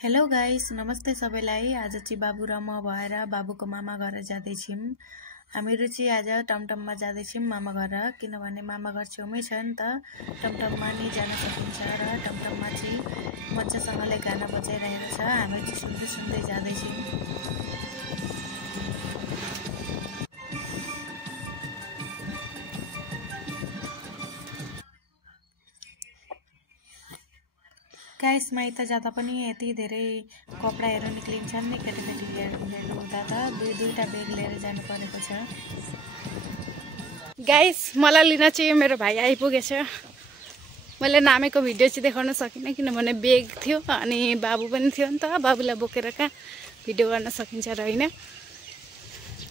Hello guys, नमस्ते सबैलाई। आज चाहिँ बाबु र म भएर बाबुको मामा घर जाँदैछौँ। हामीहरू चाहिँ आज टमटममा जाँदैछौँ मामा घर, किनभने मामा घर छेउमै छ नि त। टमटममा नि जान सकिन्छ र टमटममा चाहिँ मजासँगले गाना बजाइरहेको छ। हामी चाहिँ सुन्दै सुन्दै जाँदैछौँ। गाइस, माइत जाँदा पनि यति धेरै कपडाहरू निक्लिन्छन् नि, केटाकेटीहरू हुँदा त दुईटा ब्याग लिएर जानु परेको छ। गाइस, मलाई लिन चाहिँ मेरो भाइ आइपुगेछ। मैले नामेको भिडियो चाहिँ देखाउन सकिनँ किनभने ब्याग थियो अनि बाबु पनि थियो नि त। बाबुलाई बोकेर कहाँ भिडियो गर्न सकिन्छ र होइन।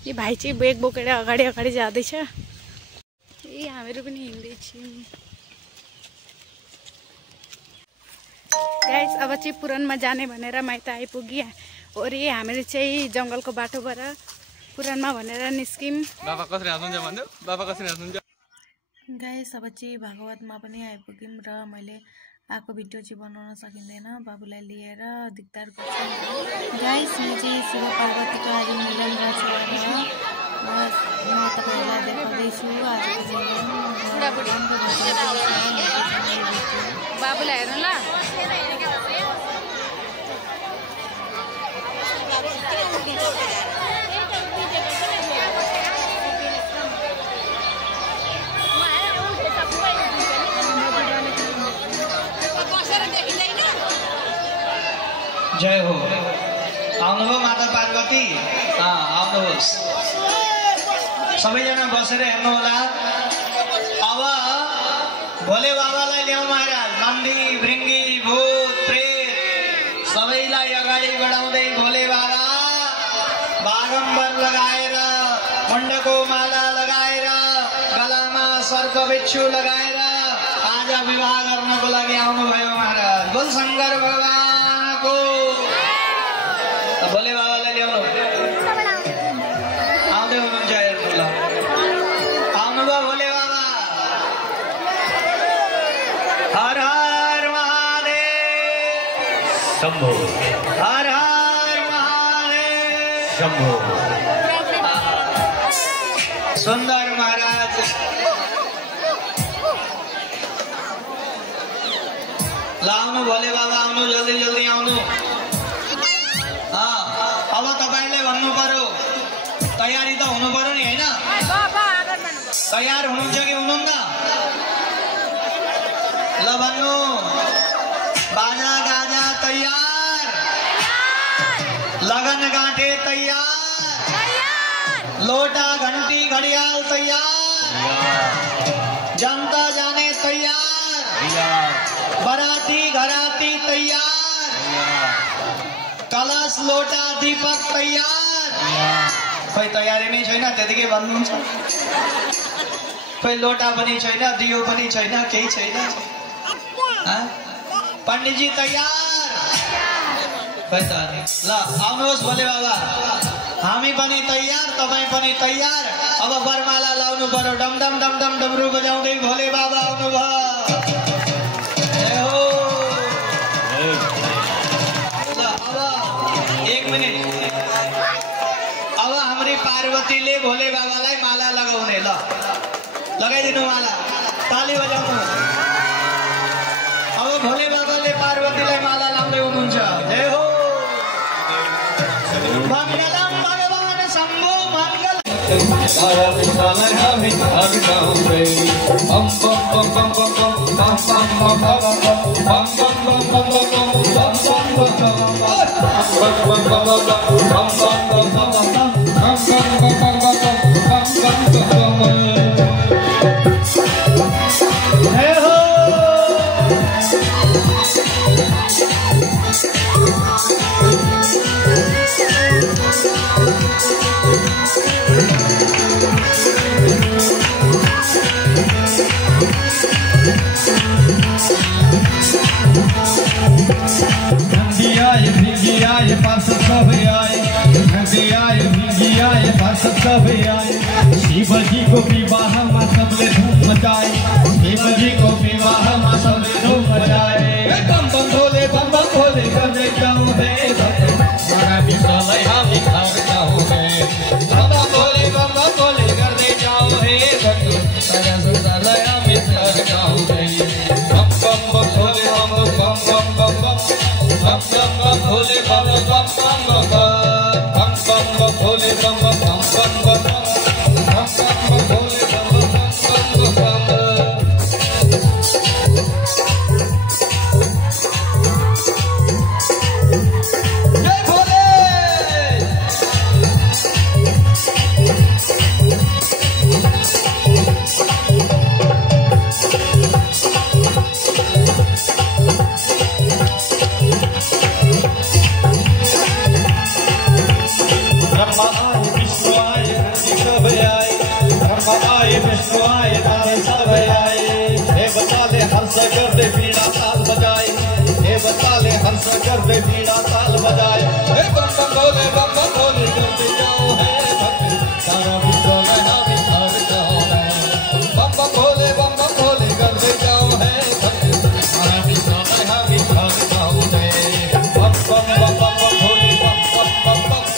यो भाइ चाहिँ ब्याग बोकेर अगाडि अगाडि जाँदैछ। हामीहरू पनि हिँड्दैछौँ। गाइस, अब चाहिँ पुरानमा जाने भनेर माइत आइपुग्यो। ओरी हामीहरू चाहिँ जङ्गलको बाटोबाट पुरानमा भनेर निस्क्यौँ। बाबा कसरी हाँस्नुहुन्छ भन्नु? बाबा कसरी हाँस्नुहुन्छ? गाइस, अब चाहिँ भागवतमा पनि आइपुग्यौँ र मैले आएको भिडियो चाहिँ बनाउन सकिँदैन, बाबुलाई लिएर दिक्दार गर्छु। गाइस, म चाहिँ शिव पार्वतीको आज मिलन रहेछ र म तपाईँहरूलाई देखाउँदैछु आजको बाबुलाई हेर्नु ल। जय हो। आउनुभयो माता पार्वती? आउनुहोस्। सबैजना बसेर हेर्नु होला। अब भोले बाबालाई ल्याउँ महाराज। नन्दी, भृङ्गी, भूत, प्रेत सबैलाई अगाडि बढाउँदै भोले बाबा बागम्बर लगाएर, मुण्डको माला लगाएर, गलामा सर्प बिच्छू लगाएर आज विवाह गर्नको लागि आउनुभयो महाराज। बोल शङ्कर भगवानको। भोले बाबालाई ल्याउनु आउँदै हुनुहुन्छ हेर्नु ल। आउनुभयो भोले बाबा। हर हर महादेव शम्भो। हर हर महादेव शम्भो। सुन्दर महाराज। लाउनु भोले बाबा, आउनु जल्दी जल्दी आउनु। अब तपाईँले भन्नु पर्यो, तयारी त हुनु पर्यो नि, होइन? तयार हुनुहुन्छ कि हुनुहुन्न? ल भन्नु। बाजा गाजा तयार, लगन गाँठे तयार, लोटा घन्टी घडियाल तयार, जनता जाने तयार, बराती घराती तयार, कलश लोटा दीपक तयार। खोइ तयारी नै छैन, त्यतिकै भन्नुहुन्छ। खोइ लोटा पनि छैन, दियो पनि छैन, केही छैन। पण्डितजी तयार? खोइ त ल आउनुहोस् भोले बाबा। हामी पनि तयार, तपाईँ पनि तयार। अब बरमाला लाउनु पर्यो। डम डम डम डम डमरु बजाउँदै भोले बाबा आउनुभयो। एक मिनट। अब हाम्री पार्वतीले भोले बाबालाई माला लगाउने। ल लगाइदिनु माला, ताली बजाउनु। अब भोले बाबाले पार्वतीलाई माला लाउँदै हुनुहुन्छ। जय हो। मङ्गलम भगवान शम्भो मङ्गल। शिव जी को विवाह में सबले धूम मचाए। शिव जी को विवाह में सबले धूम मचाए। बम बम भोले, बम बम भोले, कर जाऊं बम बम बम भोले बम बम बम बम बम बम भोले बम बम बम बम बम बम भोले बम बम बम जय भोले। ब्रह्मा आए विष्णु आए नंदी सब आए, ब्रह्मा आए विष्णु आए नारद सब आए। देवताले हंस करते बीड़ा ताल बजाए, देवताले हंस करते बीड़ा ताल बजाए। हे बम बम भोले करते जाओ है भक्त, सारा विश्व नया विचार जाओ है। बम बम भोले करते जाओ है भक्त, सारा विश्व नया विचार जाओ है। बम बम बम बम भोले बम बम बम बम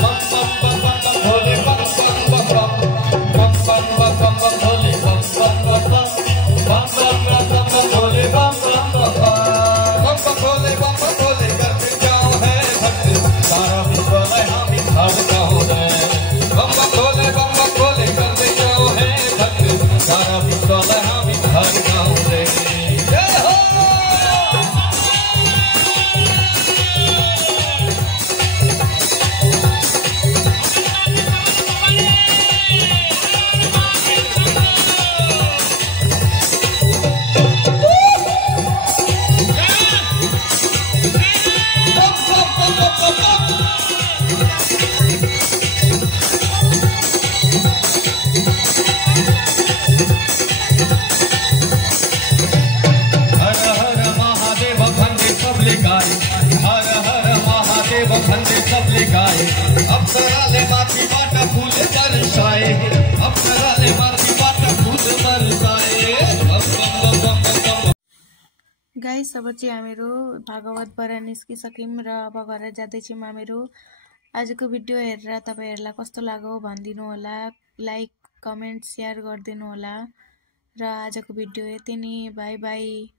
बम बम बम बम भोले बम बम बम बम बम बम बम बम भोले बम बम बम बम बम बम बम भोले बम बम बम बम भोले करते जाओ है भक्त, सारा विश्व नया विचार जाओ है। बम बम भोले करते जाओ है भक्त, सारा विश्व नया विचार जाओ है। जय हो। हर हर महादेव भंडे सबले गाए, हर हर महादेव भंडे सबले गाए। अप्सरा ले माथी बाटा फूल बरसाए, अप्सरा ले माथी बाटा फूल बरसाए। बम बम बम बम बम। गाइस अब चाहिँ हामीहरू भागवतबाट निस्किसक्यौँ र अब घर जाँदैछौँ हामीहरू। आजको भिडियो हेरेर तपाईँहरूलाई कस्तो लाग्यो भनिदिनु होला, लाइक कमेन्ट सेयर गरिदिनु होला। र आजको भिडियो यति नै, बाई बाई।